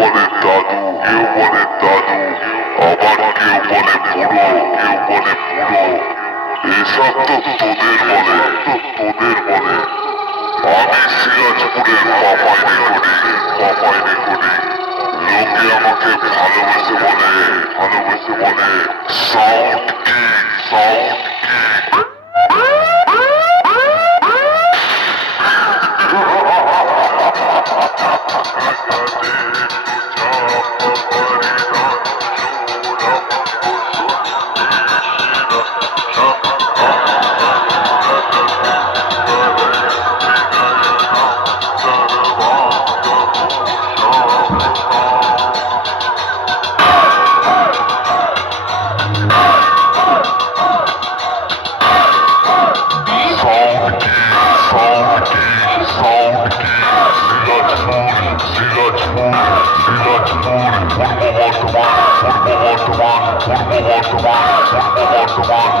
বলে দাদু, কেউ বলে দাদু, আবার কেউ বলে বুড়ো, কেউ বলে বুড়ো। এসব তো তোদের বলে, আমি সিরাজপুরের পাপাই রেকর্ডিং, লোকে আমাকে ভালোবেসে বলে সাউন্ড কিং, সিরাজপুর, পূর্ব বর্ধমান,